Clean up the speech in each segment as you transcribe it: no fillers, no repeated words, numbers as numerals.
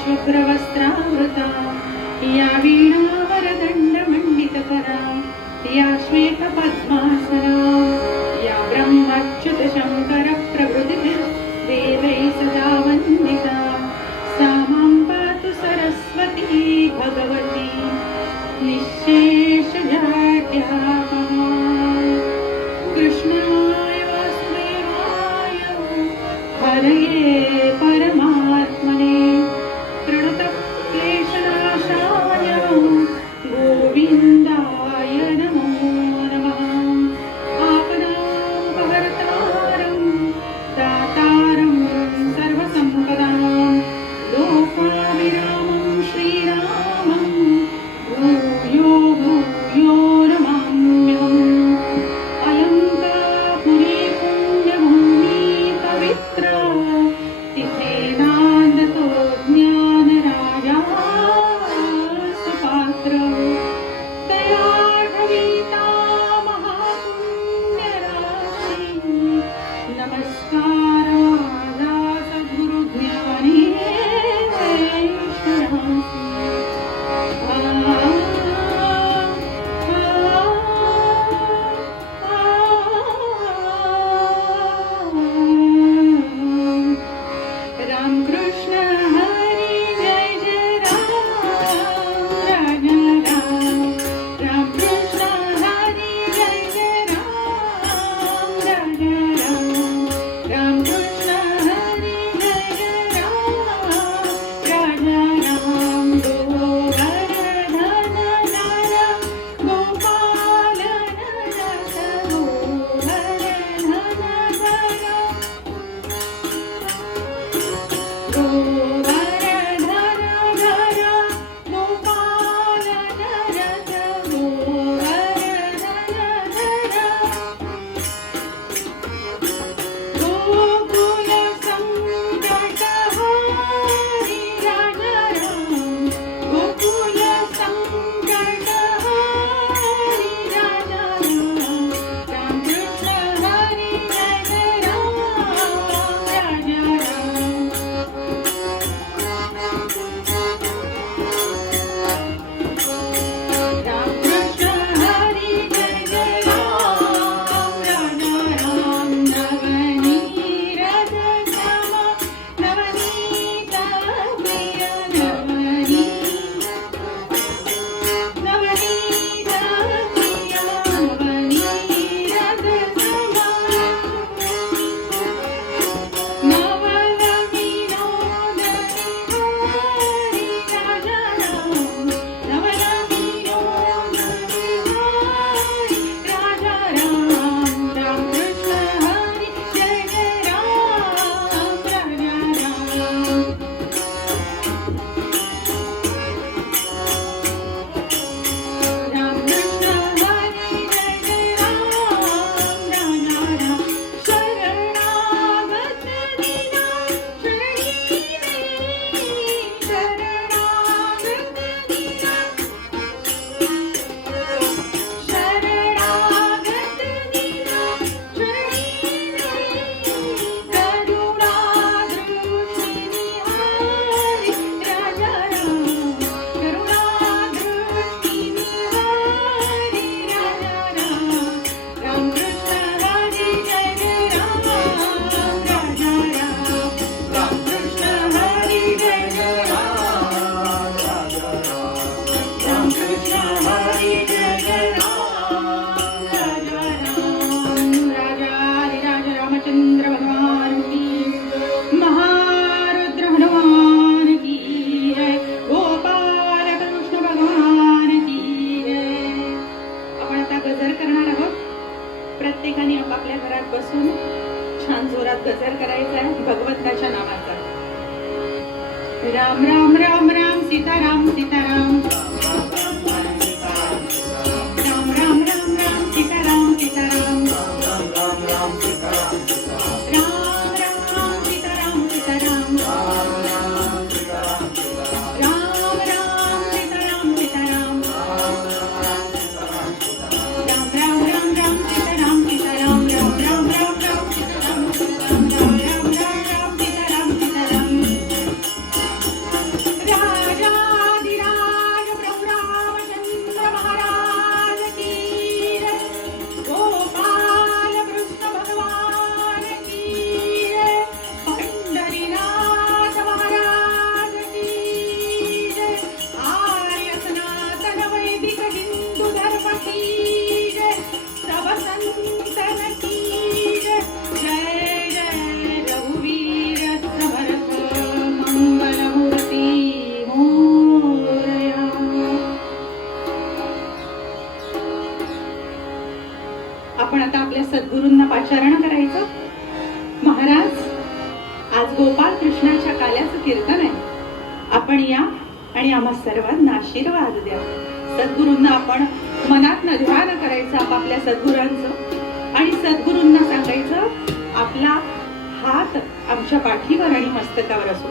शुभ्रवस्त्रावृता या वीणावरदण्डमण्डितकरा या श्वेतपद्मासना या ब्रह्मच्युतशङ्करप्रभृतिभिर्देवैः सदा वन्दिता सा मां पातु सरस्वती भगवती निःशेषजाड्यापहा। कृष्णाय वासुदेवाय हरये परमात्मने प्रणतक्लेशनाशाय गोविन्दाय नमो नमः। आपदापहर्तारं दातारं सर्वसम्पदां लोकाभिरामं श्रीरामं भूयो भूयो नमाम्यहम्। अलङ्कापुरी पुण्यभूमि पवित्रा तिथे नान्दतो ज्ञानराजा सुपात्र दयाढवीता महापुण्यराशी नमस्कार माझा सद्गुरु ज्ञानेश्वरासी। रामकृष्ण हरी जय जय राम राजा राम। रामकृष्ण हरी जय जय राम राजा राम। रामकृष्ण हरी जय जय राम राजा राम। गोवर्धन नर गोपाल नरस गोवर्धन नर गोवर्धन धर गोपाल नरस गोवर्धन धर गोकुल संकटहारी राजा राम। गोकुल संकटहारी राजा राम। रामकृष्ण हरी जय जय राम राजा राम। रामकृष्ण हरी जय जय राम राजा राम। नवनीरद श्याम नवनीत प्रिय नवनीत प्रिय नवनीरद श्याम नवल विनोदनी हरी राजा राम। नवल विनोदनी हरी राजा राम। रामकृष्ण हरी जय जय राम राजा राम। रामकृष्ण हरी जय जय राम राजा राम। शरणागत दीना शरणी शरणागत दीना शरणागत दीना शरणी करुणा दृष्टी निहारी राजा राम। करुणा दृष्टी निहारी राजा राम। रामकृष्ण हरी जय जय राम राजा राम। रामकृष्ण हरी जय जय राम राजा राम। रामकृष्ण हरी जय जय राम राजा राम। राजा राज रामचंद्र भगवान की महारुद्र हनुमान की जय। गोपाल कृष्ण भगवान की जय। आपण आता गजर करणार आहोत। प्रत्येकाने आपापल्या घरात बसून छान जोरात गजर करायचा आहे भगवंताच्या नावाचा। राम राम राम राम सीताराम सीताराम। राम राम राम राम सीताराम सीताराम। राम राम सीताराम सीताराम सीताराम। राम राम सीताराम सीताराम सीताराम। राम राम राम राम सीताराम सीताराम। राम राम राम राम सीताराम सीताराम। राम राम राम राम सीताराम सीताराम। उच्चारण करायचं. महाराज, आज गोपाल कृष्णाच्या काल्याचं कीर्तन आहे. आपण या आणि आम्हा सर्वांना आशीर्वाद द्या. सद्गुरूंना आपण मनातनं ध्यान करायचं आपापल्या सद्गुरांचं आणि सद्गुरूंना सांगायचं आपला हात आमच्या पाठीवर आणि मस्तकावर असू.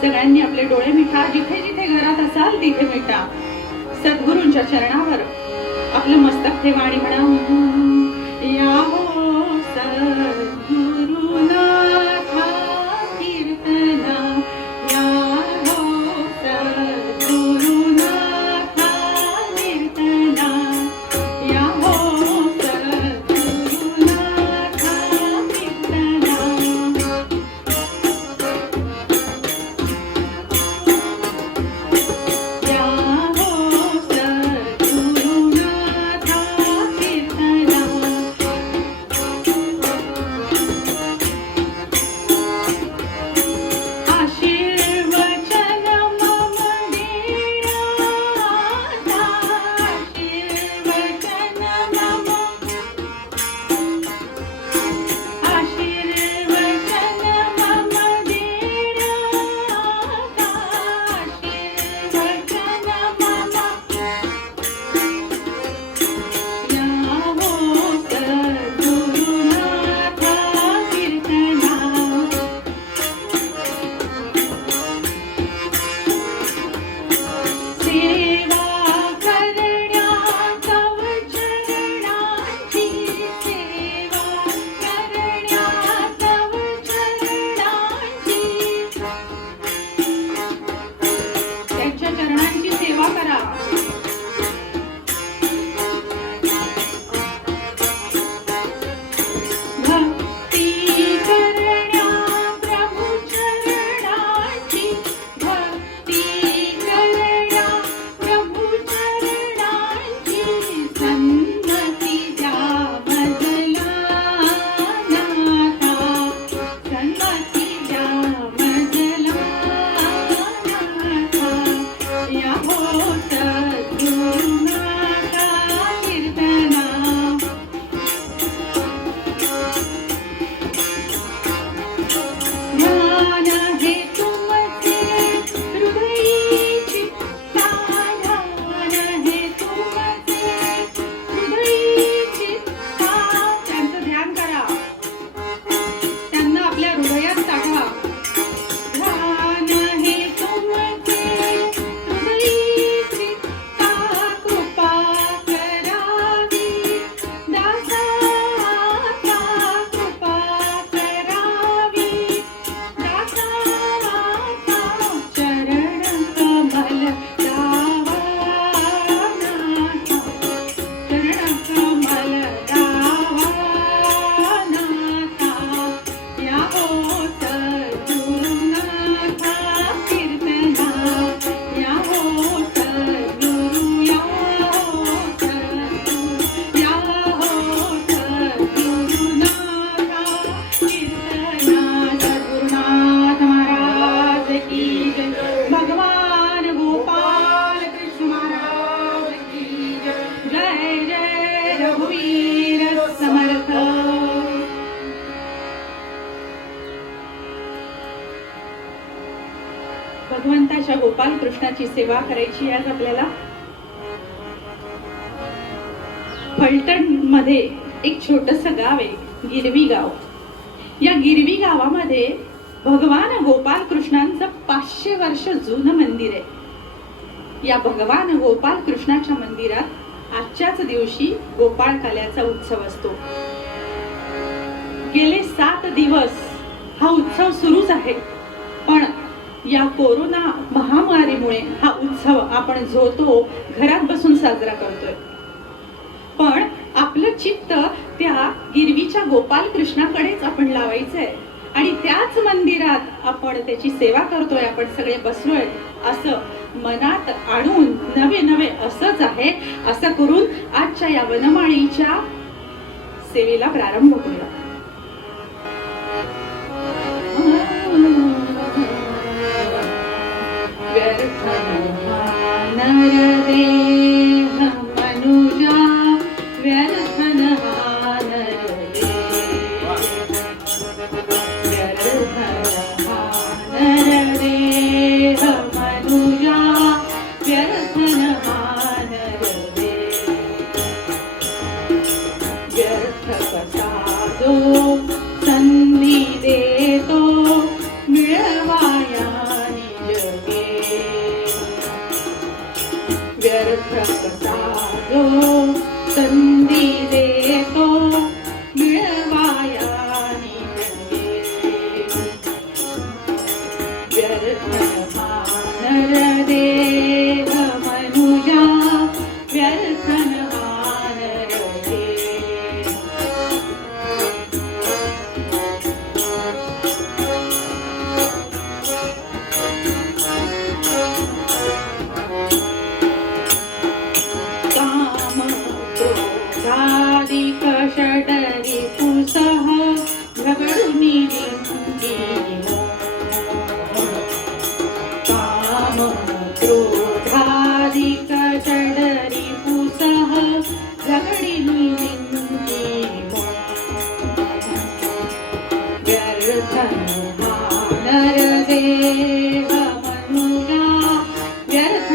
सगळ्यांनी आपले डोळे मिठा. जिथे जिथे घरात असाल तिथे मिठा. सद्गुरूंच्या चरणावर आपलं मस्तक ठेवा आणि म्हणा, या हो सद्गुरुनाथा कीर्तना, या हो सद्गुरुनाथा कीर्तना, या हो सद्गुरुनाथा कीर्तना. भगवंताच्या गोपाल कृष्णाची सेवा करायची आज आपल्याला. फलटण मध्ये एक छोटस गाव आहे, गिरवी गाव. या गिरवी गावामध्ये भगवान गोपाल कृष्णांचं 500 वर्ष जुनं मंदिर आहे. या भगवान गोपाल कृष्णाच्या मंदिरात आजच्याच दिवशी गोपाळ काल्याचा उत्सव असतो. गेले 7 दिवस हा उत्सव सुरूच आहे. पण या कोरोना महामारीमुळे हा उत्सव आपण जो तो घरात बसून साजरा करतोय. पण आपलं चित्त त्या गिरवीच्या गोपाल कृष्णाकडेच आपण लावायचंय आणि त्याच मंदिरात आपण त्याची सेवा करतोय. आपण सगळे बसलोय असं मनात आणून नवे नवे असंच आहे असं करून आजच्या या वनमाळीच्या सेवेला प्रारंभ करूया. नरदेह मनुजा व्यर्थन नरदेह व्यर्थ नरदेह मनुजा व्यर्थ षडरी पुसह झगडुनी काम क्रोधादिक षडरी पुसह झगडिनी व्यर्थ नरदेह मनुजा व्यर्थ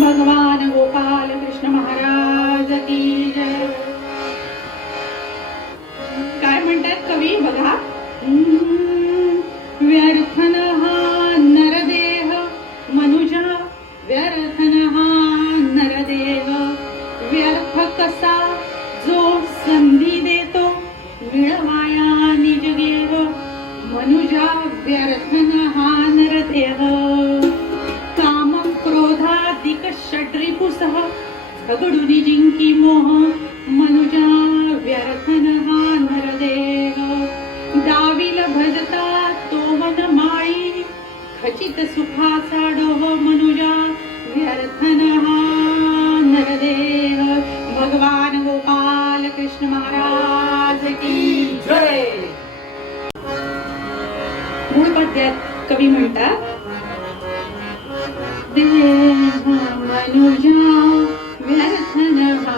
भगवान गोपाल कृष्ण महाराज की जय. काय म्हणतात कवी बघा. व्यर्थ हा नरदेह मनुजा व्यर्थ हा नरदेह व्यर्थ कसा जो संधी देतो मिळवाया निज गेव मनुजा व्यर्थ हा नरदेह काम क्रोधादिक षड्रिपुसह झगडुनी जिंकी मोह मनुजा व्यर्थ हा नरदेह दाविल भजता तो वन माळी खचित सुखाचा डोह मनुजा व्यर्थ हा नरदेह. भगवान गोपाल कृष्ण महाराज की जय. मूळ पद्यात कवी म्हणतात देह मनुजा व्यर्थ हा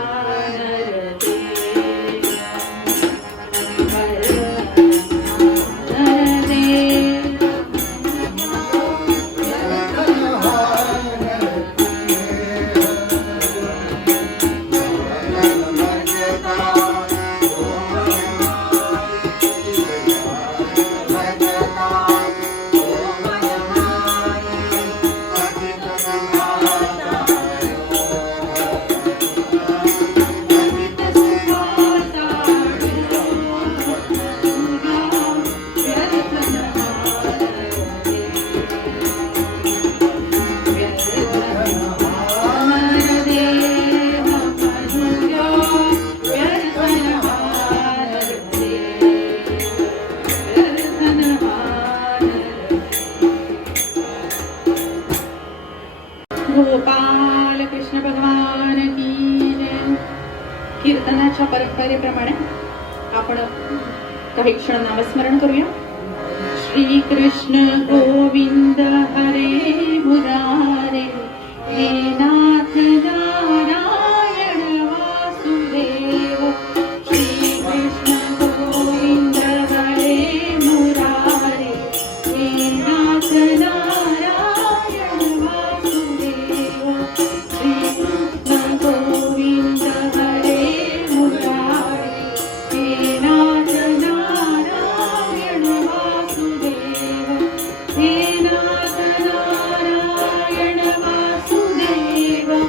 गोपाल कृष्ण भगवान की जय. कीर्तनाच्या परंपरेप्रमाणे आपण काही क्षण नामस्मरण करूया. श्री कृष्ण गोविंद हरे मुरारे हे नाथ नारायण वासुदेव. श्री कृष्ण गोविंद हरे मुरारे हे नाथ नारायण वासुदेव. श्री कृष्ण गोविंद हरे मुरारे हे नाथ नारायण वासुदेव. हे नाथ नारायण वासुदेव.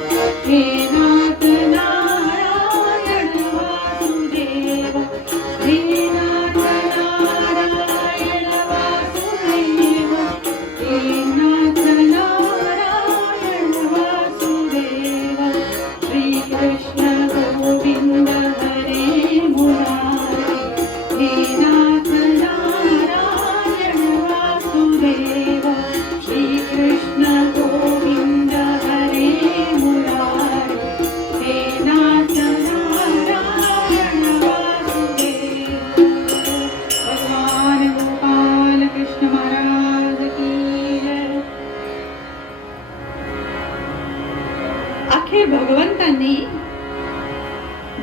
भगवंतांनी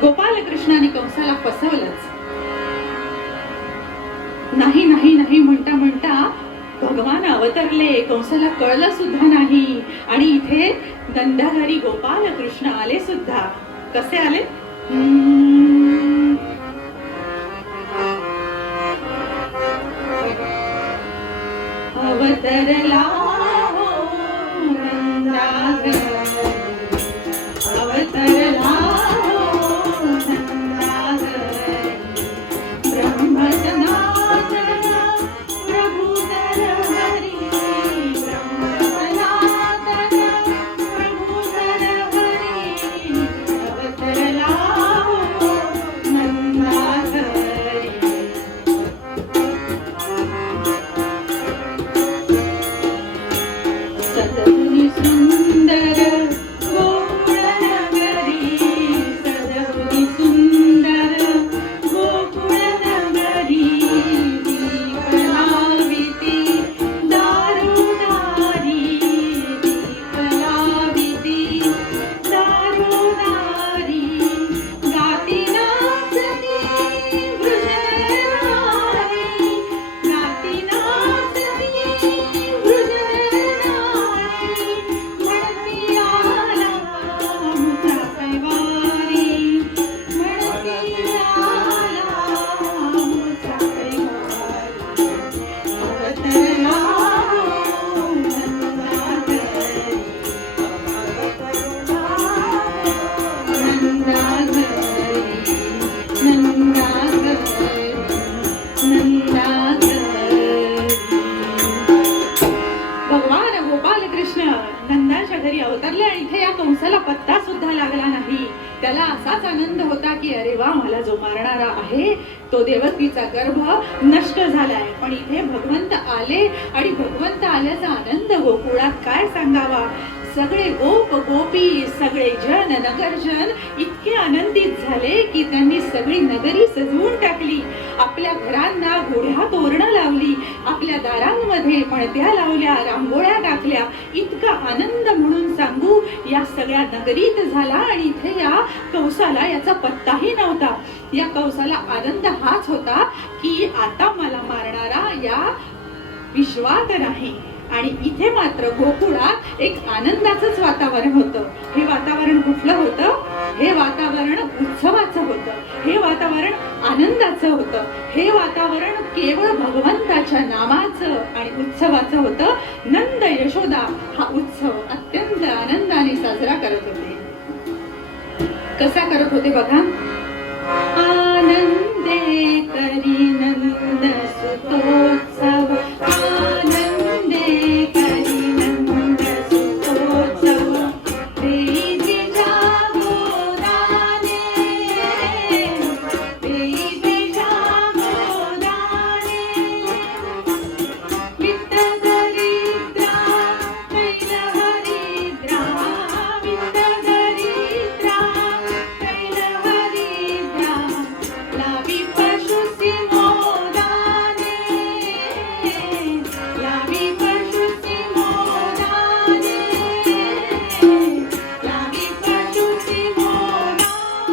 गोपालकृष्णाने कंसाला फसवलंच. नाही नाही नाही म्हणता म्हणता भगवान अवतरले, कंसाला कळलं सुद्धा नाही. आणि इथे नंदाघरी गोपालकृष्ण आले सुद्धा. कसे आले? अवतरला नंदाघरी, अवतरला नंदाघरी, ब्रह्मसनातन प्रभुतर हरी, ब्रह्मसनातन प्रभुतर हरी, अवतरला नंदाघरी. सदगुणी सुंदर गोकुळ नगरी, सदगुणी सुंदर गोकुळ नगरी, दीप लाविती दारुदारी, दीप लाविती दारुदारी, गाती नाचती वृजनारी, गाती नाचती वृजनारी, म्हणती आला आमचा कैवारी, म्हणती आला आमचा कैवारी, अवतरला नंदाघरी, नंदाघरी, नंदाघरी. भगवान गोपालकृष्ण नंदाच्या घरी अवतरले आणि इथे या कंसाला पत्ता सुद्धा लागला नाही. त्याला असाच आनंद होता की अरे वा, मला जो मारणारा आहे तो देवकीचा गर्भ नष्ट झालाय. पण इथे भगवंत आले आणि भगवंत आल्याचा आनंद गोकुळात काय सांगावा. सगळे गोप गोपी, सगळे जन नगरजन इतके आनंदित झाले की त्यांनी सगळी नगरी सजवून टाकली. आपल्या घरांना गुढ्या तोरणं लावली, आपल्या दारांमध्ये पणत्या लावल्या, रांगोळ्या टाकल्या. इतका आनंद म्हणून सांगू या सगळ्या नगरीत झाला. आणि इथे या कंसाला याचा पत्ताही नव्हता. या कंसाला आनंद हाच होता की आता मला मारणारा या विश्वात नाही. आणि इथे मात्र गोकुळात एक आनंदाचंच वातावरण होतं. हे वातावरण कुठलं होतं? हे वातावरण उत्सवाचं होतं, हे वातावरण आनंदाचं होतं, हे वातावरण केवळ भगवंताच्या नामाचं आणि उत्सवाचं होतं. नंद यशोदा हा उत्सव अत्यंत आनंदाने साजरा करत होते. कसा करत होते बघा. आनंदे करी नंद सुतोत्सव, आनंदे करी नंद सुतोत्सव, देई द्विजा गोदाने, देई द्विजा गोदाने, वित्त दरिद्रा कैल हरिद्रा, वित्त दरिद्रा कैल हरिद्रा, लावी पशुसी मोदाने, लावी पशुसी मोदाने, लावी पशुसी मोदाने.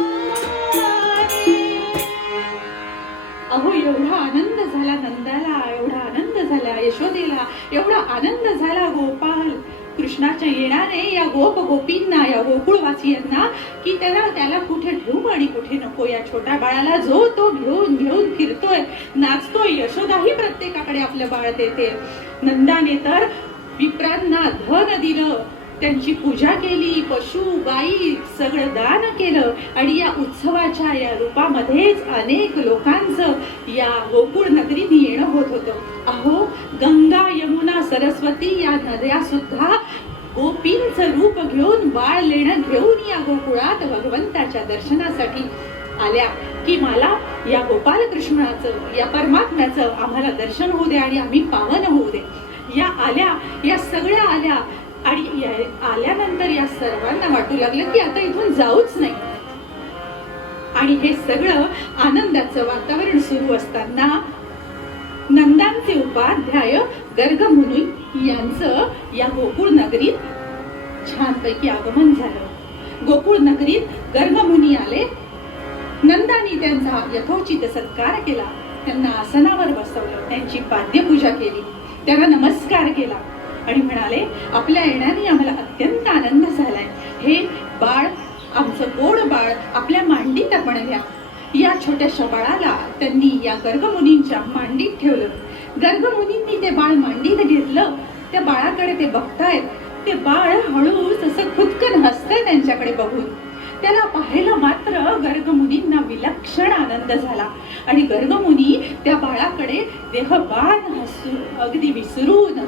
अहो, एवढा आनंद झाला नंदाला, एवढा आनंद झाला यशोदेला, एवढा आनंद झाला गोपाल कृष्णाच्या येणारे या गोप गोपींना, या गोकुळवासियांना की त्याला कुठे ठेवू आणि कुठे नको. या छोट्या बाळाला जो तो घेऊन घेऊन फिरतोय, नाचतोय. यशोदाही प्रत्येकाकडे आपलं बाळ देते. नंदाने तर विप्रांना धन दिलं, त्यांची पूजा केली, पशु गाई सगळं दान केलं. आणि या उत्सवाच्या या रूपामध्येच अनेक लोकांचं या गोकुळ नगरीत येणं होत होतं. अहो, गंगा यमुना सरस्वती या नद्या सुद्धा गोपींचं रूप घेऊन, बाळ लेणं घेऊन या गोकुळात भगवंताच्या दर्शनासाठी आल्या की मला या गोपालकृष्णाचं, या परमात्म्याचं आम्हाला दर्शन होऊ दे आणि आम्ही पावन होऊ दे. या आल्या, या सगळ्या आल्या. आणि आल्यानंतर या सर्वांना वाटू लागलं की आता इथून जाऊच नाही. आणि हे सगळं आनंदाचं वातावरण सुरू असताना नंदांचे उपाध्याय गर्ग मुनी यांचं या गोकुळ नगरीत छानपैकी आगमन झालं. गोकुळ नगरीत गर्गमुनी आले. नंदानी त्यांचा यथोचित सत्कार केला, त्यांना आसनावर बसवलं, त्यांची पाद्यपूजा केली, त्यांना नमस्कार केला आणि म्हणाले, आपल्या येण्याने आम्हाला अत्यंत आनंद झालाय. हे बाळ, आमचं गोड बाळ आपल्या मांडीत आपण घ्या. या छोट्याशा बाळाला त्यांनी या गर्गमुनींच्या मांडीत ठेवलं. गर्गमुनींनी ते बाळ मांडीत घेतलं. त्या बाळाकडे ते बघतायत. ते बाळ हळूच असं खुदकन हसतंय त्यांच्याकडे बघून. त्याला पाहायला मात्र गर्गमुनींना विलक्षण आनंद झाला आणि गर्गमुनी त्या बाळाकडे देहबान हसून अगदी विसरून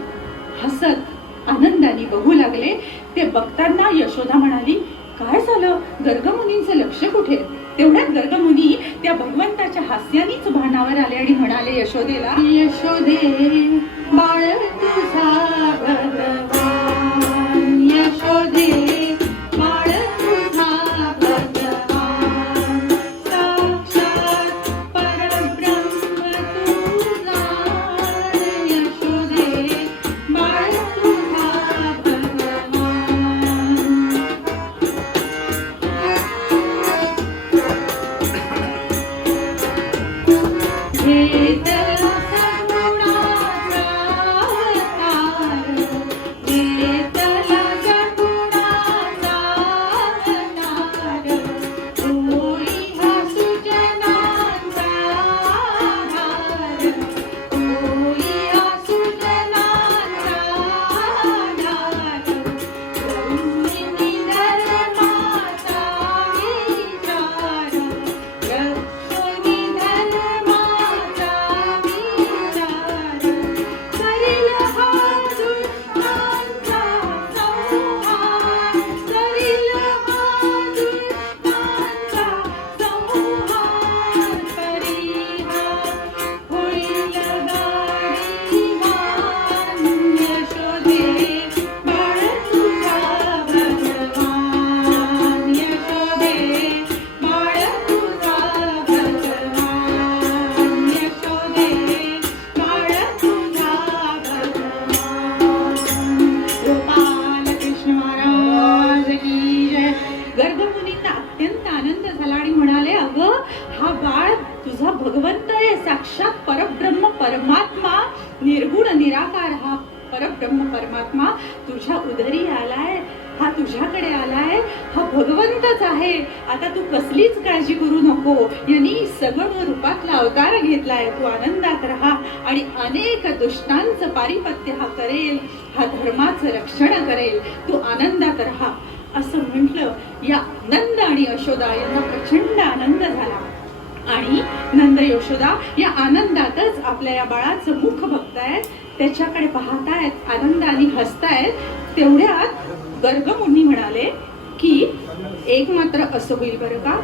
हसत आनंदाने बघू लागले. ते बघताना यशोदा म्हणाली, काय झालं? गर्गमुनींचं लक्ष कुठे? तेवढ्यात गर्गमुनी त्या भगवंताच्या हास्यानीच भानावर आले आणि म्हणाले यशोदेला, यशोदे बाळ तुझा भगवान, यशोदे बाळ तुझा भगवान, साक्षात परब्रह्म तुझा, यशोदे बाळ तुझा भगवान. घेतला सगुणाचा अवतार, घेतला सगुणाचा अवतार, होई हा सुजनांचा आधार, होई हा सुजनांचा आधार, ब्रह्मणी धर्माचा विचार, रक्षणी धर्माचा विचार, करील हा दुष्टांचा संहार, करील हा दुष्टांचा संहार, परिहार होईल गाडीवान, यशोदे बाळ तुझा भगवान, यशोदे बाळ तुझा भगवान, यशोदे बाळ तुझा भगवान. गोपाल कृष्ण महाराज की जय. गर्गमुनींना अत्यंत आनंद झाला आणि म्हणाले, अगं हा बाळ तुझा भगवंत आहे, साक्षात परब्रह्म परमात्मा, निर्गुण निराकार हा परब्रह्म परमात्मा तुझ्या उदरी आलाय, हा तुझ्याकडे आलाय, हा भगवंतच आहे. आता तू कसलीच काळजी करू नको. यांनी सगुण रूपातला अवतार घेतलाय. तू आनंदात राहा आणि अनेक दुष्टांचं पारिपत्य हा करेल, हा धर्माचं रक्षण करेल. तू आनंदात राहा असं म्हटलं. या नंद आणि यशोदा यांना प्रचंड आनंद झाला आणि नंद यशोदा या आनंदातच आपल्या या बाळाचं मुख बघतायत, त्याच्याकडे पाहतायत, आनंदाने हसतायत. तेवढ्यात गर्गमुनी म्हणाले की एक मात्र असं होईल बरं का,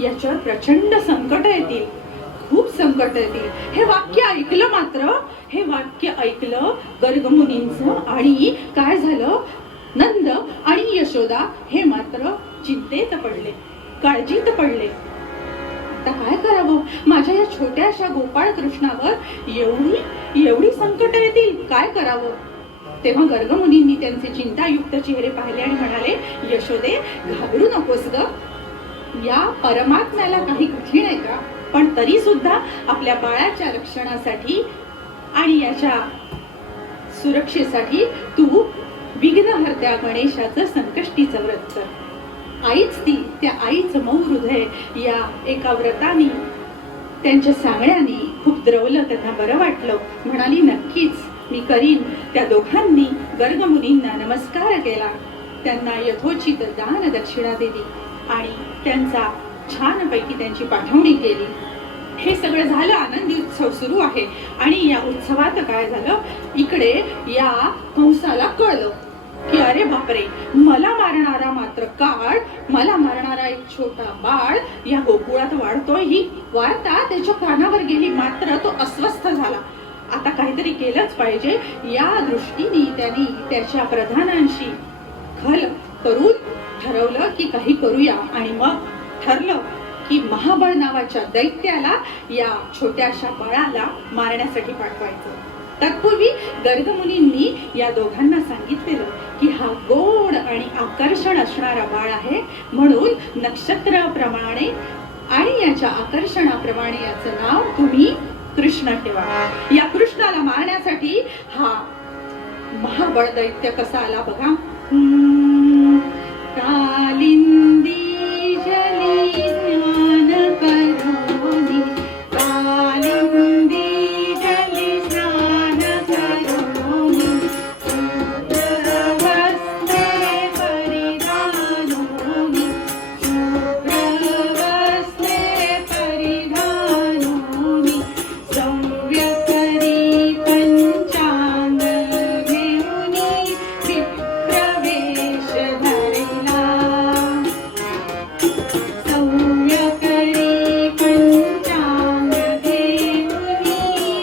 याच्यावर प्रचंड संकट येतील, खूप संकट येतील. हे वाक्य ऐकलं मात्र, हे वाक्य ऐकलं गर्गमुनींचं आणि काय झालं, नंद आणि यशोदा हे मात्र चिंतेत पडले, काळजीत पडले. आता काय करावं? माझ्या या छोट्याशा गोपाळ कृष्णावर एवढी संकट येतील, काय करावं? तेव्हा गर्गमुनींनी त्यांचे चिंतायुक्त चेहरे पाहिले आणि म्हणाले, यशोदे घाबरू नकोस ग. या परमात्म्याला काही कठीण आहे का? पण तरी सुद्धा आपल्या बाळाच्या रक्षणासाठी आणि याच्या सुरक्षेसाठी तू विघ्नहर्त्या गणेशाचं संकष्टीचं व्रत कर. आईच ती, त्या आईचं मऊ हृदय या एका व्रताने, त्यांच्या सांगण्याने खूप द्रवलं, त्यांना बरं वाटलं. म्हणाली, नक्कीच मी करीन. त्या दोघांनी गर्गमुनींना नमस्कार केला, त्यांना यथोचित दान दक्षिणा दिली आणि त्यांचा छानपैकी त्यांची पाठवणी केली. हे सगळं झालं, आनंदी उत्सव सुरू आहे. आणि या उत्सवात काय झालं, इकडे या कंसाला कळलं की अरे बापरे, मला मारणारा मात्र काळ, मला मारणारा एक छोटा बाळ या गोकुळात वाढतोय. ही वार्ता त्याच्या कानावर गेली, मात्र तो अस्वस्थ झाला. आता काहीतरी केलंच पाहिजे. या दृष्टीने त्यांनी त्याच्या प्रधानांशी खल करून ठरवलं की काही करूया. आणि मग ठरलं की महाबळ नावाच्या दैत्याला या छोट्याशा बाळाला मारण्यासाठी पाठवायचं. तत्पूर्वी गर्ग मुनींनी या दोघांना सांगितलेलं की हा गोड आणि आकर्षण असणारा बाळ आहे, म्हणून नक्षत्राप्रमाणे आणि याच्या आकर्षणाप्रमाणे याचं नाव तुम्ही कृष्ण ठेवा. या कृष्णाला मारण्यासाठी हा महाबळ दैत्य कसा आला बघा. कालिंदी जली स्नान करोनी, कालिंदी जली स्नान करोनी, शुभ्रवस्त्रे परिधानोनी, शुभ्रवस्त्रे परिधानोनी, सौम्यकरी पंचांग घेऊनी विप्रवेश धरिला. सौम्यकरी पंचांग घेऊनी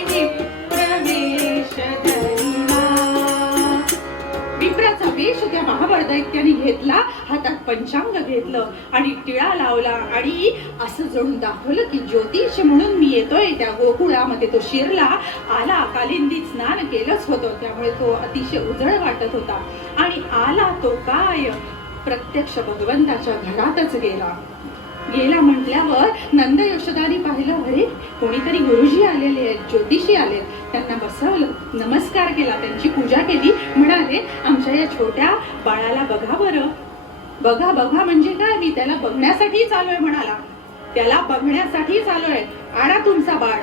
विप्रवेश धरिला. विप्राचा वेश त्या महाबळ दैत्याने घेतला, हातात पंचांग घेतलं आणि टिळा लावला आणि असं जणून दाखवलं की ज्योतिष म्हणून मी येतोय. त्या गोकुळामध्ये तो शिरला आला, कालिंदीत स्नान केलंच होतं त्यामुळे तो अतिशय उजळ वाटत होता. आणि आला तो काय, प्रत्यक्ष भगवंताच्या घरातच गेला. म्हटल्यावर नंद यशोदानी पाहिलं, अरे कोणीतरी गुरुजी आलेले आहेत, ज्योतिषी आलेत. त्यांना बसवलं, नमस्कार केला, त्यांची पूजा केली. म्हणाले, आमच्या या छोट्या बाळाला बघा बरं. बघा बघा म्हणजे काय, मी त्याला बघण्यासाठी आलोय म्हणाला. त्याला बघण्यासाठी आलोय, आणा तुमचा बाळ.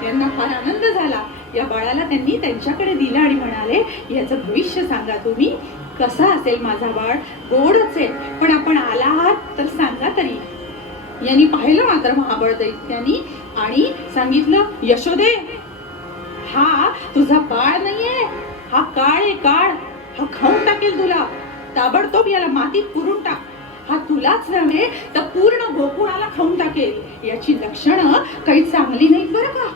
त्यांना फार आनंद झाला. या बाळाला त्यांनी त्यांच्याकडे दिलं आणि म्हणाले, याचं भविष्य सांगा तुम्ही, कसा असेल माझा बाळ. गोडच आहे, पण आपण आला आहात तर सांगा तरी. यांनी पाहिलं मात्र महाबळ दैत्यानी आणि सांगितलं, यशोदे हा तुझा बाळ नाहीये, हा काळ आहे, काळ. हा खाऊन टाकेल तुला. ताबडतोब याला मातीत पुरून टाक. हा तुलाच नव्हे तर पूर्ण गोकुळाला खाऊन टाकेल. याची लक्षणं काही चांगली नाहीत बरं का,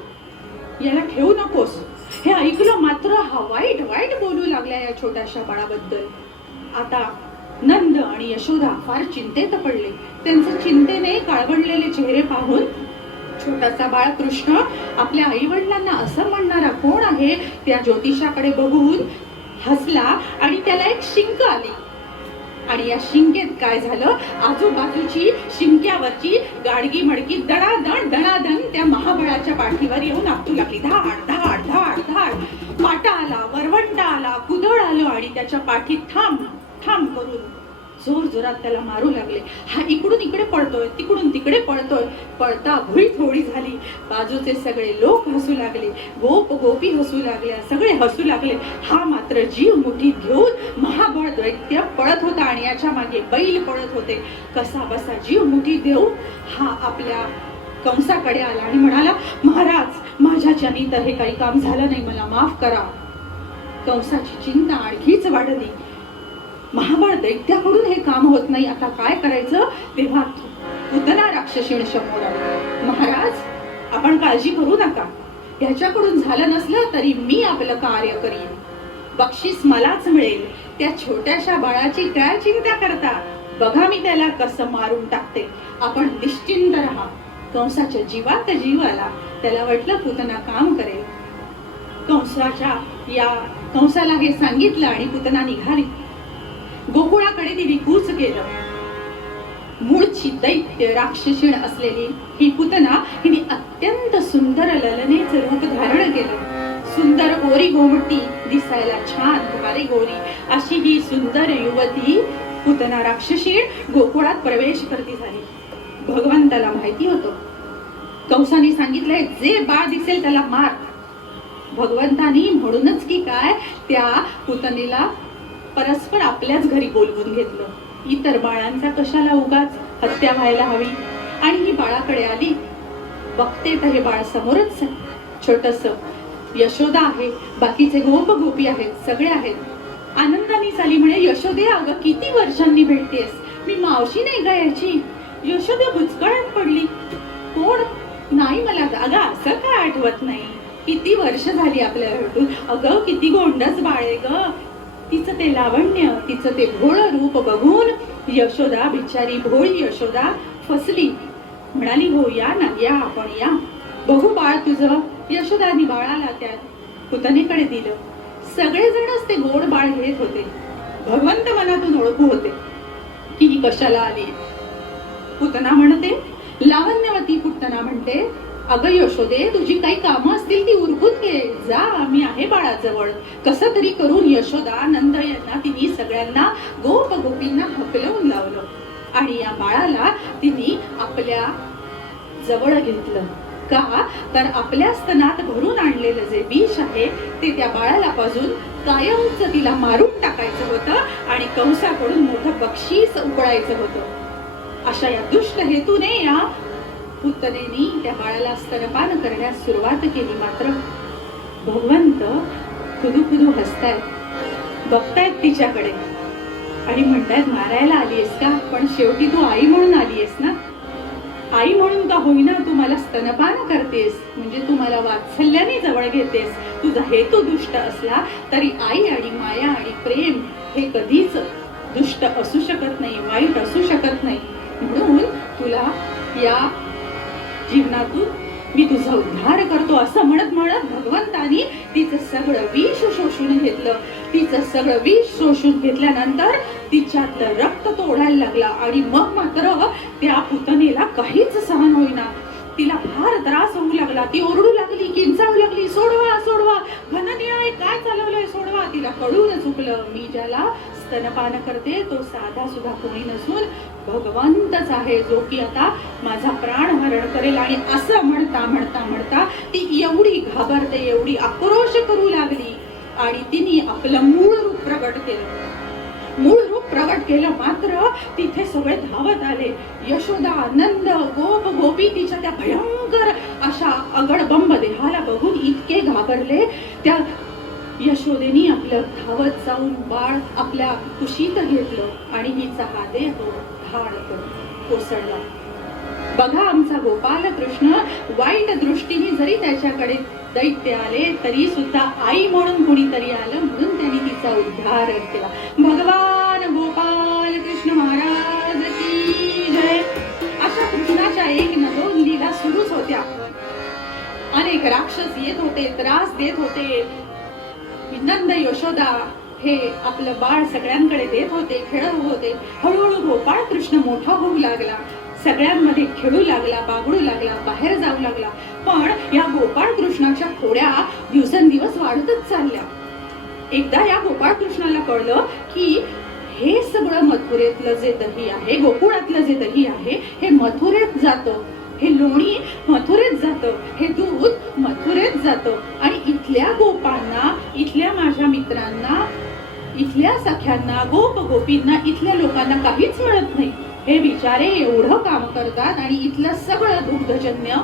याला ठेवू नकोस. हे ऐकलं मात्र हा वाईट वाईट बोलू लागल्या या छोट्याशा बाळाबद्दल. आता नंद आणि यशोदा फार चिंतेत पडले. त्यांचे चिंतेने काळवंडलेले चेहरे पाहून छोटासा बाळ कृष्ण आपल्या आई वडिलांना असं म्हणणारा कोण आहे त्या ज्योतिषाकडे बघून हसला आणि त्याला एक शिंक आली. आणि या शिंकेत काय झालं, आजूबाजूची शिंक्यावरची गाडगी मडकी दणादण दणादण त्या महाबळाच्या पाठीवर येऊन आपटू लागली. धाड धाड धाड धाड. काटा आला, वरवंटा आला, कुदळ आलं आणि त्याच्या पाठीत ठाम ठाम करून जोर जोरात त्याला मारू लागले. हा इकडून इकडे पळतोय, तिकडून तिकडे पळतोय. पळता भुई थोडी झाली. बाजूचे सगळे लोक हसू लागले, गोप गोपी हसू लागल्या, सगळे हसू लागले. हा मात्र जीव मुठीत घेऊन महाबळ दैत्य पळत होता आणि याच्या मागे बैल पळत होते. कसा बसा जीव मुठीत देऊन हा आपल्या कंसाकडे आला आणि म्हणाला, महाराज माझ्याच्यानी तर हे काही काम झालं नाही, मला माफ करा. कंसाची चिंता आणखीच वाढली. महाबळ दैत्याकडून हे काम होत नाही, आता काय करायचं. तेव्हा पूतना राक्षसीण समोर आली. महाराज आपण काळजी करू नका, ह्याच्याकडून झालं नसलं तरी मी आपलं कार्य करीन, बक्षीस मलाच मिळेल. त्या छोट्याशा बाळाची काय चिंता करता, बघा मी त्याला कसं मारून टाकते. आपण निश्चिंत राहा. कंसाच्या जीवात जीव आला. त्याला वाटलं पूतना काम करेल. कंसाला हे सांगितलं आणि पूतना निघाली. गोकुळाकडे तिने कूच केलं. मूळची दैत्य राक्षसीण असलेली ही पूतना हिने अत्यंत सुंदर ललनेचं रूप धारण केलं. सुंदर गोरी गोमटी, दिसायला छान भारी गोरी अशी ही सुंदर युवती पूतना राक्षसीण गोकुळात प्रवेश करती झाली. भगवंताला माहिती होतं, कंसाने सांगितलंय जे बाळ दिसेल त्याला मार. भगवंतानी म्हणूनच की काय त्या पूतनेला परस्पर आपल्याच घरी बोलवून घेतलं. इतर बाळांचा कशाला उगाच हत्या व्हायला हवी. आणि ही बाळाकडे आली. बघते तर हे बाळ समोरच छोटस. यशोदा आहे, बाकीचे गोप गोपी आहेत, सगळे आहेत. आनंदाने चाली. म्हणे, यशोदे अगं किती वर्षांनी भेटतेस, मी मावशी नाही ग याची. यशोदा भुचकळात पडली. कोण नाही मला अगं असं काय आठवत नाही, किती वर्ष झाली आपल्याला भेटून. अगं किती गोंडस बाळ आहे ग. तिचं ते लावण्य, तिचं ते भोळ रूप बघून यशोदा, बिचारी भोळी यशोदा फसली. म्हणाली, हो या ना, या आपण या, बघू बाळ तुझं. यशोदानी बाळाला त्या पुतनेकडे दिलं. सगळेजणच ते गोड बाळ घेत होते. भगवंत मनातून ओळखू होते की ही कशाला आली. पुतना म्हणते, लावण्यवती पुतना म्हणते, अगं यशोदे, तुझी काही कामं असतील ती उरकून घे, जा, मी आहे बाळाजवळ. कसं तरी करून यशोदा नंद यांना तिने सगळ्यांना गोप गोपींना हकलवून लावलं आणि या बाळाला तिने आपल्या जवळ घेतलं. का तर आपल्या स्तनात भरून आणलेलं जे विष आहे ते त्या बाळाला पाजून कायमच तिला मारून टाकायचं होतं आणि कंसाकडून मोठं बक्षीस उकळायचं होतं. अशा या दुष्ट हेतूने या पुतनेनी त्या बाळाला स्तनपान करण्यास सुरुवात केली. मात्र भगवंत खुदू खुदू हसतायत, बघतायत तिच्याकडे आणि म्हणतायत, मारायला आलीयस का? पण शेवटी तू आई म्हणून आलीयस ना. आई म्हणून का होईना तू मला स्तनपान करतेस, म्हणजे तू मला वात्सल्याने जवळ घेतेस. तुझा हेतू दुष्ट असला तरी आई आणि माया आणि प्रेम हे कधीच दुष्ट असू शकत नाही, वाईट असू शकत नाही. म्हणून तुला या जीवनातून मी तुझा उद्धार करतो असं म्हणत म्हणत भगवंतानी तिचं सगळं विष शोषून घेतलं. तिचं सगळं विष शोषून घेतल्यानंतर तिच्यातलं रक्त तोडायला लागला आणि मग मात्र त्या पुतनेला काहीच सहन होईना. तिला फार त्रास होऊ लागला. ती ओरडू लागली, किंचाळू लागली, सोडवा सोडवा, घननिळा काय चालवलंय, सोडवा. तिला कळून चुकलं, मी ज्याला स्तनपान करते तो साधा सुद्धा कोणी नसून भगवंतच आहे, जो की आता माझा प्राण हरण करेल. आणि असं म्हणता म्हणता म्हणता ती एवढी घाबरते, एवढी आक्रोश करू लागली आणि तिने आपलं मूळ रूप प्रगट केलं. मूळ रूप प्रगट केलं. मात्र तिथे सगळे धावत आले. यशोदा, नंद, गोप गोपी तिच्या त्या भयंकर अशा अगडबंब देहाला बघून इतके घाबरले. त्या यशोदेनी आपलं धावत जाऊन बाळ आपल्या कुशीत घेतलं आणि हिचा हा देह धाड कोसळला. बघा, आमचा गोपाल कृष्ण वाईट दृष्टीने जरी त्याच्याकडे दैत्य आले तरी सुद्धा आई म्हणून कुणीतरी आलं, म्हणून त्यांनी तिचा उद्धार केला. भगवान गोपाल कृष्ण महाराज की जय. अशा कृष्णाच्या एक न दोन लीला सुरूच होत्या. अनेक राक्षस येत होते, त्रास देत होते. नंद यशोदा हे आपलं बाळ सगळ्यांकडे देत होते, खेळत होते. हळूहळू गोपाळ कृष्ण मोठा होऊ लागला, सगळ्यांमध्ये खेळू लागला, बागडू लागला, बाहेर जाऊ लागला. पण या गोपाळ कृष्णाच्या खोड्या दिवसेंदिवस वाढतच चालल्या. एकदा या गोपाळ कृष्णाला कळलं की हे सगळं मथुरेतलं जे दही आहे, गोकुळातलं जे दही आहे, हे मथुरेत जातं, हे लोणी मथुरेत जातं, हे दूध मथुरेत जातं आणि इथल्या गोपांना, इथल्या माझ्या मित्रांना, इथल्या सख्यांना, गोप गोपींना, इथल्या लोकांना काहीच मिळत नाही. हे बिचारे एवढं काम करतात आणि इथलं सगळं दुग्धजन्य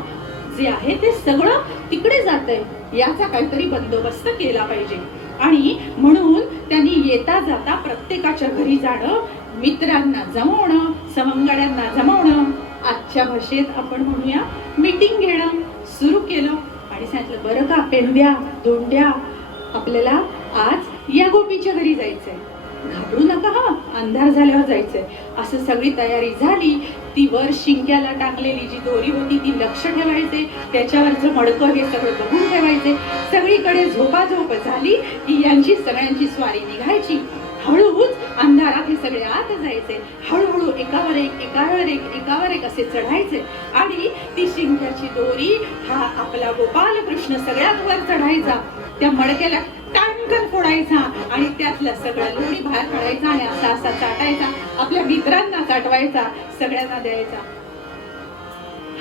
जे आहे ते सगळं तिकडे जातंय. याचा काहीतरी बंदोबस्त केला पाहिजे. आणि म्हणून त्यांनी येता जाता प्रत्येकाच्या घरी जाणं, मित्रांना जमवणं, सवंगड्यांना जमवणं, आजच्या भाषेत आपण म्हणूया मीटिंग घेणं सुरू केलं. आणि सांगितलं, बरं का पेंड्या दोंड्या, आपल्याला आज या गोपीच्या घरी जायचंय, घाबरू नका हा, अंधार झाल्यावर जायचंय. असं सगळी तयारी झाली. ती वर शिंक्याला टाकलेली जी दोरी होती ती लक्ष ठेवायचे, त्याच्यावरचं मडकं हे सगळं बघून ठेवायचे. सगळीकडे झोपाझोप झाली की यांची सगळ्यांची स्वारी निघायची. हळूच अंधारात हे सगळे आत जायचे. हळूहळू एकावर एक एकावर एक एकावर एक असे चढायचे आणि ती शिंक्याची दोरी हा आपला गोपाल कृष्ण सगळ्यात वर चढायचा. त्या मडक्याला टांगण फोडायचा आणि त्यातलं सगळं लोणी बाहेर काढायचा आणि असा असा चाटायचा, आपल्या मित्रांना चाटवायचा, सगळ्यांना द्यायचा.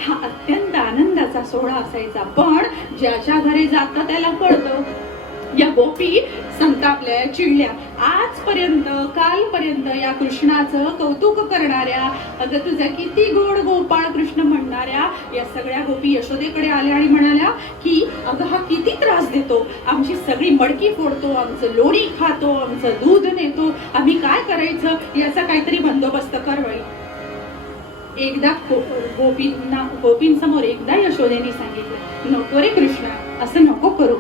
हा अत्यंत आनंदाचा सोहळा असायचा. पण ज्याच्या घरी जातं त्याला कळतं. या गोपी संतापल्या, चिडल्या. आजपर्यंत कालपर्यंत या कृष्णाचं कौतुक करणाऱ्या, अगं तुझा किती गोड गोपाळ कृष्ण म्हणणाऱ्या या सगळ्या गोपी यशोदेकडे आल्या आणि म्हणाल्या की अगं हा किती त्रास देतो, आमची सगळी मडकी फोडतो, आमचं लोणी खातो, आमचं दूध नेतो, आम्ही काय करायचं, याचा काहीतरी बंदोबस्त कर बाई. एकदा गोपींसमोर एकदा यशोदेने सांगितलं, नको रे कृष्णा, असं नको करू,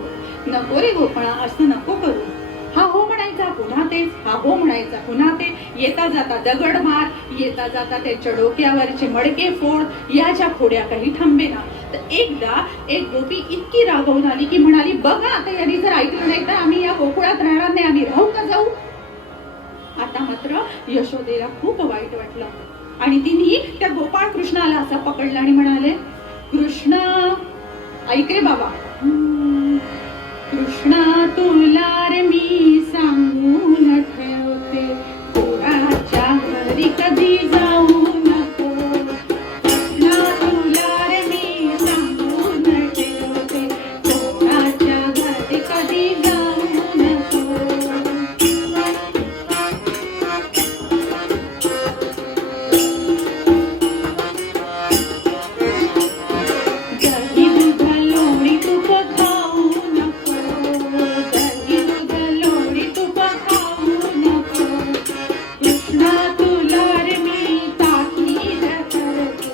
नको रे गोपाळा, असं नको करू. हा हो म्हणायचा पुन्हा तेच, हा हो म्हणायचा पुन्हा ते. येता जाता दगड मार, येता जाता त्याच्या डोक्यावरचे मडके फोड, याच्या खोड्या काही थांबेना. तर एकदा एक गोपी इतकी रागावून आली की म्हणाली, बघा आता यांनी जर ऐकलं नाही तर आम्ही या गोकुळात राहणार नाही, आम्ही राहू का जाऊ. आता मात्र यशोदेला खूप वाईट वाटलं आणि तिने त्या गोपाळ कृष्णाला असं पकडलं आणि म्हणाले, कृष्णा ऐक रे बाबा, कृष्णा तुला रे मी सांगून ठेवते, कोणाच्या घरी कधी जाऊ नको. कृष्णा तुला रे मी सांगून ठेवते, कोणाच्या घरी कधी जाऊ नको. दही दूध लोणी तूप खाऊ नको, दही दूध लोणी तूप खाऊ नको. कृष्णा तुला रे मी ताकीद करते,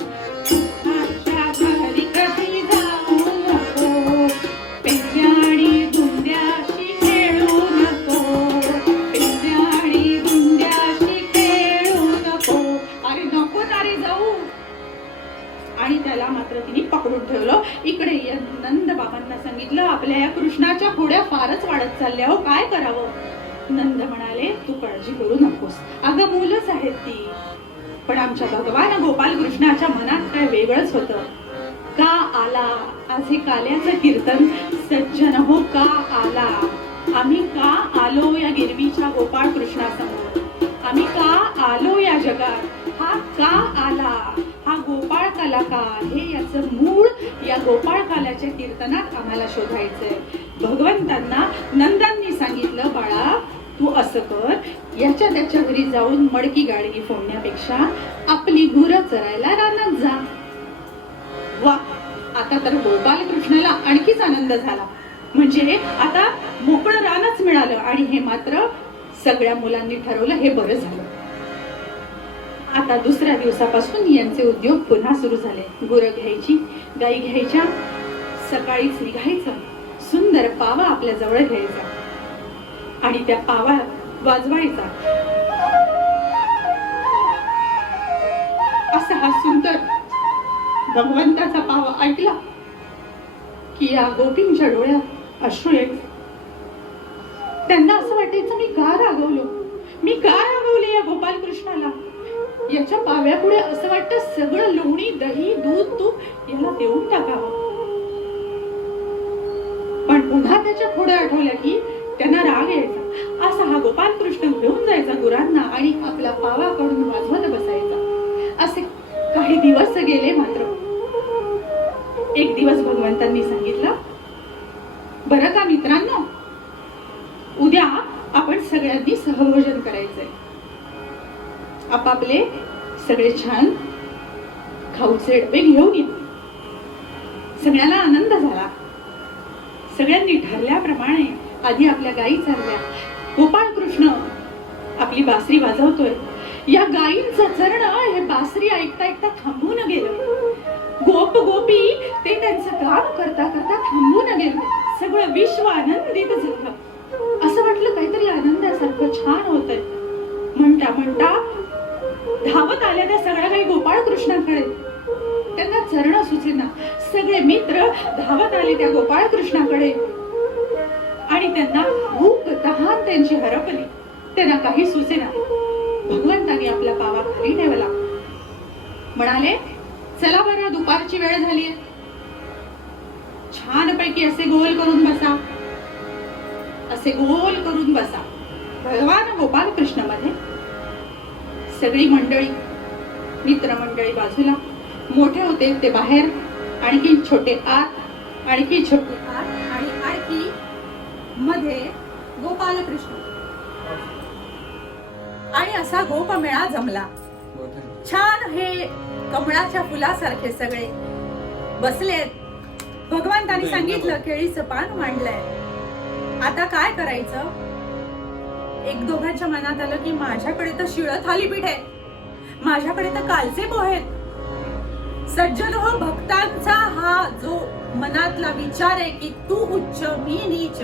कोणाच्या घरी कधी जाऊ नको. पेंड्या आणि धुंद्याशी खेळू नको, पेंड्या आणि धुंद्याशी खेळू नको. अरे नको ना रे जाऊ. आणि त्याला मात्र तिने पकडून ठेवलं. इकडे नंद बाबांना सांगितलं, आपल्या या कृष्णाच्या खोड्या फारच वाढत चालल्या हो, काय करावं. नंद म्हणाले, तू काळजी करू नकोस, अगं मुलंच आहेत ती. पण आमच्या भगवान गोपाल कृष्णाच्या मनात काय वेगळंच होतं. का आला आज हे काल्याचं कीर्तन, सज्जन हो का आला. आम्ही का आलो या गिरवीच्या गोपाळ कृष्णासमोर, आम्ही का आलो या जगात, हा का आला, हा गोपाळ काला का, हे याचं मूळ या गोपाळ काल्याच्या कीर्तनात आम्हाला शोधायचंय. भगवंतांना नंदांनी सांगितलं, बाळा तू असं कर, याच्या त्याच्या घरी जाऊन मडकी गाडगी फोडण्यापेक्षा आपली गुरं चरायला रानात जा. वा, आता तर गोपाल कृष्णाला आणखीच आनंद झाला. म्हणजे आता मोकळं रानच मिळालं. आणि हे मात्र सगळ्या मुलांनी ठरवलं, हे बरं झालं. आता दुसऱ्या दिवसापासून यांचे उद्योग पुन्हा सुरू झाले. गुरं घ्यायची, गाई घ्यायच्या, सकाळीच निघायचं, सुंदर पावा आपल्या जवळ घ्यायचा आणि त्या पावा वाजवायचा. असा हा सुंदर भगवंताचा पावा ऐकला की या गोपींच्या डोळ्यात अश्रू यायचे. त्यांना असं वाटायचं, मी का रागवलो, मी का रागवले या गोपाल कृष्णाला. याच्या पाव्यापुढे असं वाटतं सगळं लोणी, दही, दूध, तूप याला देऊन टाकावं. पण पुन्हा त्याच्या खोड्या आठवल्या की त्यांना राग यायचा. असा हा गोपाल कृष्ण घेऊन जायचा गुरांना आणि आपला पावा काढून वाजवत बसायचा. असे काही दिवस गेले. मात्र एक दिवस भगवंतांनी सांगितलं, बरं का मित्रांनो, उद्या आपण सगळ्यांनी सहभोजन करायचंय. आपापले सगळे छान खाऊचे डबे घेऊन या. सगळ्याला आनंद झाला. सगळ्यांनी ठरल्याप्रमाणे आधी आपल्या गायी चालल्या. गोपाळ कृष्ण आपली बासरी वाजवतोय. या गायींचं चरण हे बासरी ऐकता ऐकता थांबून गेलं. गोप गोपी ते त्यांचं काम करता करता थांबून गेले. सगळं विश्व आनंदित झालं. असं वाटलं काहीतरी आनंदासारखं छान होतंय. म्हणता म्हणता धावत आल्या त्या सगळ्या काही गोपाळ कृष्णाकडे. त्यांना चरण सुचेना. सगळे मित्र धावत आले त्या गोपाळ कृष्णाकडे आणि त्यांना भूक तहान त्यांची हरपली. त्यांना काही सुचेना. भगवंतांनी आपला पावा खाली ठेवला. म्हणाले, चला बरं, दुपारची वेळ झालीये, छानपैकी असे गोल करून बसा, असे गोल करून बसा. भगवान गोपाल कृष्ण मध्ये सगळी मंडळी, मित्रमंडळी बाजूला, मोठे होते ते बाहेर, आणखी छोटे आत, आणखी छोटे आत, आणि आणखी मध्ये गोपाल कृष्ण. आणि असा गोपमेळा जमला. छान हे कमळाच्या फुलासारखे सगळे बसलेत. भगवंतांनी सांगितलं, केळीचं पान मांडलंय, आता काय करायचं. एक दोघांच्या मनात आलं की माझ्याकडे तर शिळं थालीपीठ आहे, माझ्याकडे तर कालचे पोहे आहेत. सज्जन हो, भक्तांचा हा जो मनातला विचार आहे की तू उच्च मी नीच,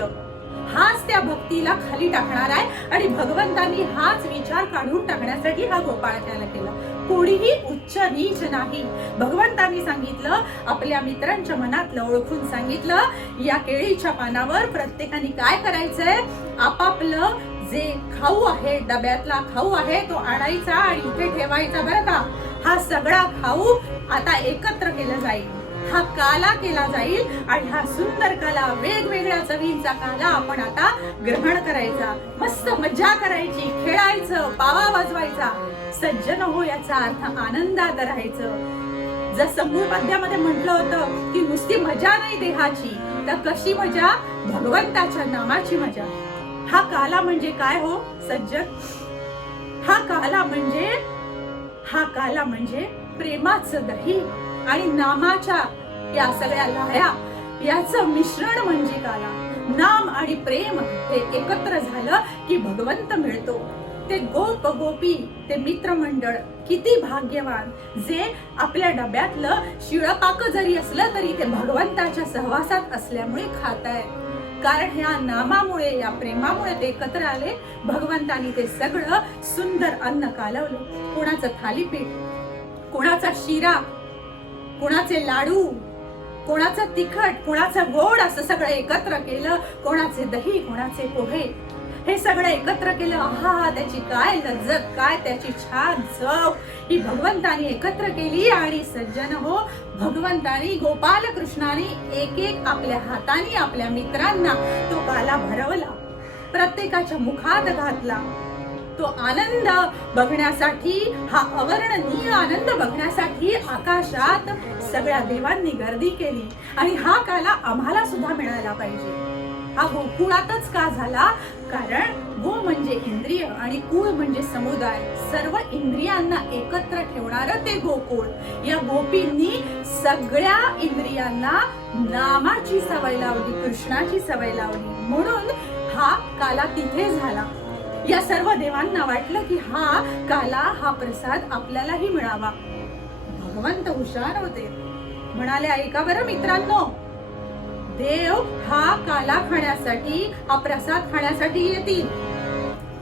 हाच त्या भक्तीला खाली टाकणार आहे आणि भगवंतांनी हाच विचार काढून टाकण्यासाठी हा गोपाळ खेळायला केला. कोणीही उच्च नीच नाही. भगवंतांनी सांगितलं, आपल्या मित्रांच्या मनातलं ओळखून सांगितलं, या केळीच्या पानावर प्रत्येकाने काय करायचंय, आपापलं जे खाऊ आहे, डब्यातला खाऊ आहे तो आणायचा आणि इथे ठेवायचा बरं का. हा सगळा खाऊ आता एकत्र केला जाईल, हा काला केला जाईल आणि हा सुंदर काला, वेगवेगळ्या चवींचा काला आपण आता ग्रहण करायचा. मस्त मजा करायची, खेळायचं, पावा वाजवायचा. सज्जन हो याचा अर्थ आनंदात राहायचं. जसं मूळ पद्यामध्ये म्हटलं होतं की नुसती मजा नाही देहाची, तर कशी मजा, भगवंताच्या नामाची मजा. हा काला म्हणजे काय हो सज्जन, हा काला म्हणजे प्रेमाचं दही आणि नामाच्या या सगळ्या लाह्या याचं मिश्रण म्हणजे काला. नाम आणि प्रेम हे एकत्र झालं की भगवंत मिळतो. ते गोप गोपी, ते मित्रमंडळ किती भाग्यवान, जे आपल्या डब्यातलं शिळपाक जरी असलं तरी ते भगवंताच्या सहवासात असल्यामुळे खातायत. कारण ह्या नामामुळे, या प्रेमामुळे ते एकत्र आले. भगवंतानी ते सगळं सुंदर अन्न कालवलं. कोणाचं थालीपीठ, कोणाचा शिरा, कोणाचे लाडू, कोणाचं तिखट, कोणाचं गोड, असं सगळं एकत्र केलं. कोणाचे दही, कोणाचे पोहे, हे सगळं एकत्र केलं. आहा, त्याची काय लज्जत, काय त्याची छान चव ही भगवंतानी एकत्र केली. आणि सज्जन हो, भगवंतानी, गोपाल कृष्णाने एक एक आपल्या हाताने आपल्या मित्रांना तो काला भरवला, प्रत्येकाच्या मुखात घातला. तो आनंद बघण्यासाठी, हा अवर्णनीय आनंद बघण्यासाठी आकाशात सगळ्या देवांनी गर्दी केली. आणि हा काला आम्हाला सुद्धा मिळाला पाहिजे. हा गोकुळातच का झाला, कारण गो म्हणजे इंद्रिय आणि कुळ म्हणजे समुदाय. सर्व इंद्रियांना एकत्र ठेवणारं ते गोकुळ. या गोपींनी सगळ्या इंद्रियांना नामाची सवय लावली, कृष्णाची सवय लावली. म्हणून हा काला तिथे झाला. या सर्व देवांना वाटलं की हा काला, हा प्रसाद आपल्यालाही मिळावा. भगवंत हुशार होते, म्हणाले, ऐका बरं मित्रांनो, देव हा काला खाण्यासाठी, हा प्रसाद खाण्यासाठी येतील.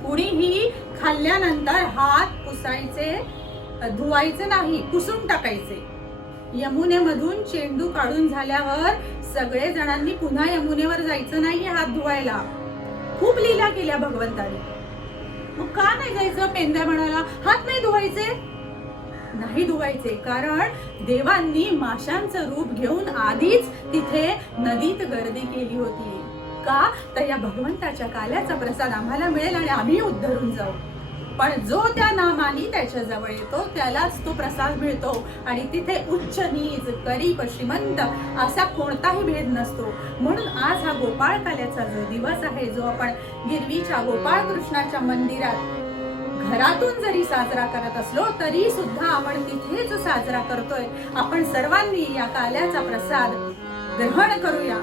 कुणीही खाल्ल्यानंतर हात पुसायचे, धुवायचे नाही, पुसून टाकायचे. यमुनेमधून चेंडू काढून झाल्यावर सगळे जणांनी पुन्हा यमुनेवर जायचं नाही हात धुवायला. खूप लीला केल्या भगवंताने. मग का नाही जायचं? पेंद्या म्हणाला, हात नाही धुवायचे, नाही धुवायचे, कारण देवांनी माशांचं रूप घेऊन आधीच तिथे नदीत गर्दी केली होती. का? तर या भगवंताच्या काल्याचा प्रसाद आम्हाला मिळेल आणि आम्ही उद्धरून जाऊ. पण जो त्या नामाने त्याच्या जवळ येतो त्यालाच तो प्रसाद मिळतो. आणि तिथे उच्च नीच, गरीब श्रीमंत असा कोणताही भेद नसतो. म्हणून आज हा गोपाळ काल्याचा जो दिवस आहे, जो आपण गिरवीच्या गोपाळ कृष्णाच्या मंदिरात घरातून जरी साजरा करत असलो तरी सुद्धा आपण तिथेच साजरा करतोय. आपण सर्वांनी या काल्याचा प्रसाद ग्रहण करूया.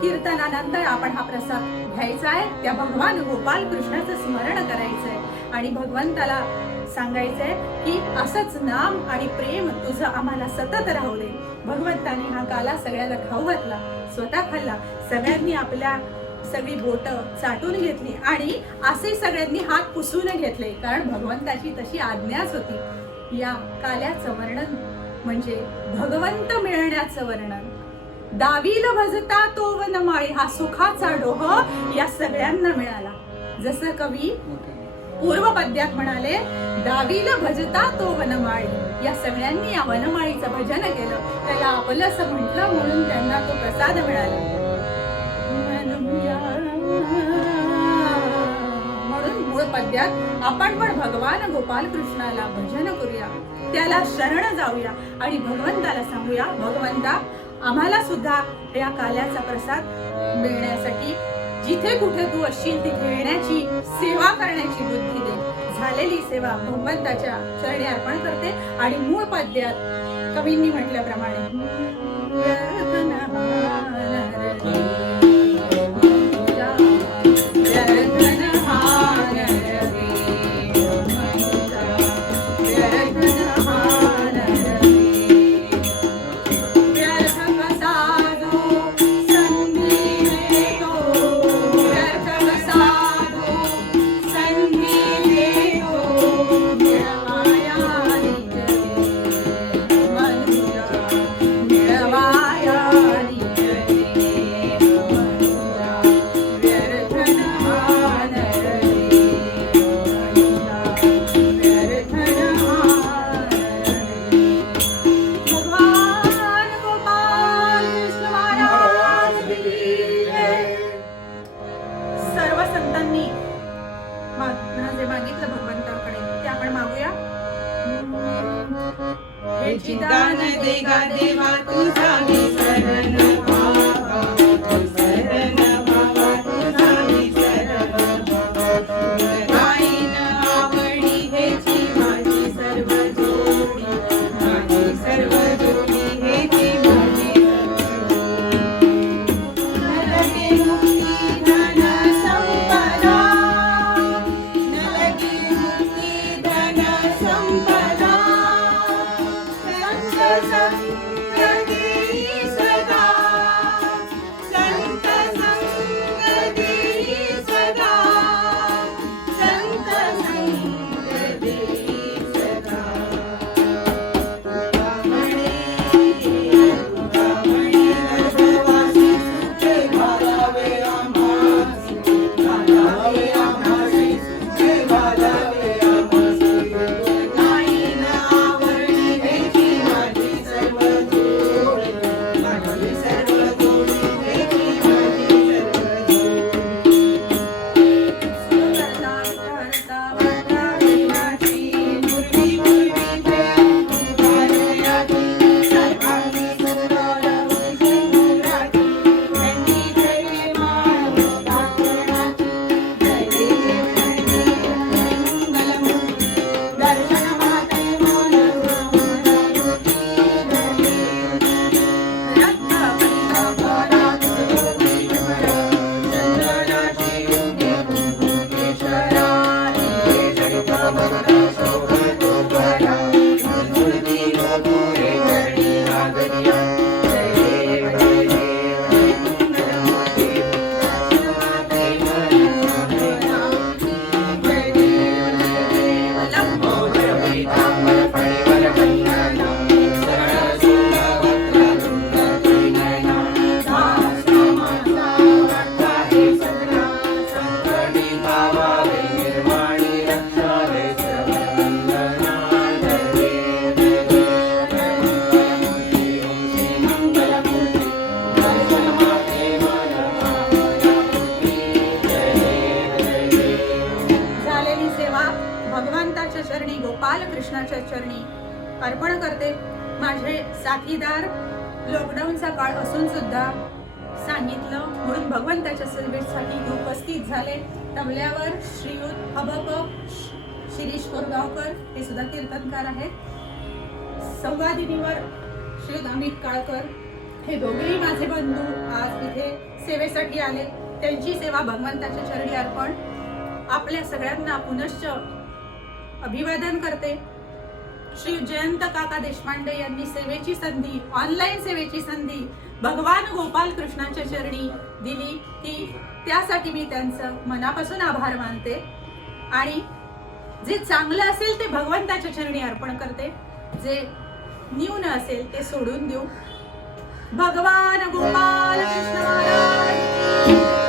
कीर्तनानंतर आपण हा प्रसाद घ्यायचा आहे. त्या भगवान गोपाल कृष्णाचं स्मरण करायचंय आणि भगवंताला सांगायचंय की असंच नाम आणि प्रेम तुझं आम्हाला सतत राहू दे. भगवंताने हा काला सगळ्याला खाऊ घातला, स्वतः खाल्ला. सगळ्यांनी आपल्या सगळी बोट चाटून घेतली आणि असे सगळ्यांनी हात पुसून घेतले, कारण भगवंताची तशी आज्ञाच होती. या काल्याचं वर्णन म्हणजे भगवंत मिळण्याचं वर्णन. दावील भजता तो वनमाळी, हा सुखाचा डोह या सगळ्यांना मिळाला. जसं कवी पूर्व पद्यात म्हणाले, दावील भजता तो वनमाळी, या सगळ्यांनी या वनमाळीचं भजन केलं, त्याला आपलंसं म्हटलं, म्हणून त्यांना तो प्रसाद मिळाला. म्हणून मूळ पद्यात आपण पण भगवान गोपाल कृष्णाला भजन करूया, त्याला शरण जाऊया आणि भगवंताला सांगूया, भगवंता आम्हाला सुद्धा या काल्याचा प्रसाद मिळण्यासाठी जिथे कुठे तू असशील तिथे येण्याची, सेवा करण्याची बुद्धी दे. झालेली सेवा भगवंताच्या चरणी अर्पण करते. आणि मूळ पद्यात कवींनी म्हटल्याप्रमाणे व्यर्थ तुझी दान देगा देवा तुझा विसरण व्हावा, विसरण व्हावा तुझा विसरण व्हावा. गाईन आवडी हेची माझी सर्व जोडी, माझी सर्व जोडी हेची माझी सर्व जोडी. नलगे मुक्ती धन संपदा, नलगे मुक्ती धन संपदा. संत संग देई सदा, संत संग देई सदा, संत संग देई सदा. तुका म्हणे गर्भवासी सुखे घालावे आम्हासी, घालावे आम्हासी, सुखे घालावे आम्हासी. गाईन आवडी हेची माझी सर्व जोडी, माझी सर्व जोडी हेची माझी सर्व जोडी. करता करता वाटा विनाची मुरली मुरली जयंती भारयाची, सर्वांगी सुंदर उंची मुराची. थंडी जय मानव दाखवण्याची, जय देव मंगलमूर्ती. दर्शन माते मन मारुती रक्त पंचफलात चंदनाची योगी कुंकुकेश्वरा. जडित भक्त शोभतो भरा, मूर्ती गोपुरे धरणी नागरिया. जय देव मंगलमूर्ती. दर्शन माते मन मारुती. जय देव लंबोदर पीतांबर फणीवर कंगना, सरळ सुंदर वक्र तुंग त्रिनयना. दास कामाचा वाटा हे सगळा, संकटी पावावे निर्वाणी रक्षावे सर्ववंदना. जय देव मंगलमूर्ती, ओम श्री मंगलमूर्ती. दर्शन माते मन मारुती. जय देव. झालेली सेवा भगवंताच्या चरणी, गोपाल कृष्णाच्या चरणी अर्पण करते. माझे साथीदार लॉकडाऊनचा काळ असून सुद्धा सांगितलं म्हणून भगवंताच्या सेवेसाठी उपस्थित झाले. तबल्यावर श्रीयुत हबप शिरीष कोरगावकर, हे सुद्धा कीर्तनकार आहेत. संवादिनीवर श्रीयुत अमित काळकर, हे दोघेही माझे बंधू आज इथे सेवेसाठी आले. त्यांची सेवा भगवंताच्या चरणी अर्पण. आपल्या सगळ्यांना पुनश्च अभिवादन करते. श्री जयंत काका देशपांडे यांनी सेवेची संधी, ऑनलाईन सेवेची संधी भगवान गोपाल कृष्णाच्या चरणी दिली, त्यासाठी मी त्यांचं मनापासून आभार मानते. आणि जे चांगलं असेल ते भगवंताच्या चरणी अर्पण करते, जे न्यून असेल ते सोडून देऊ. भगवान गोपाल कृष्ण महाराज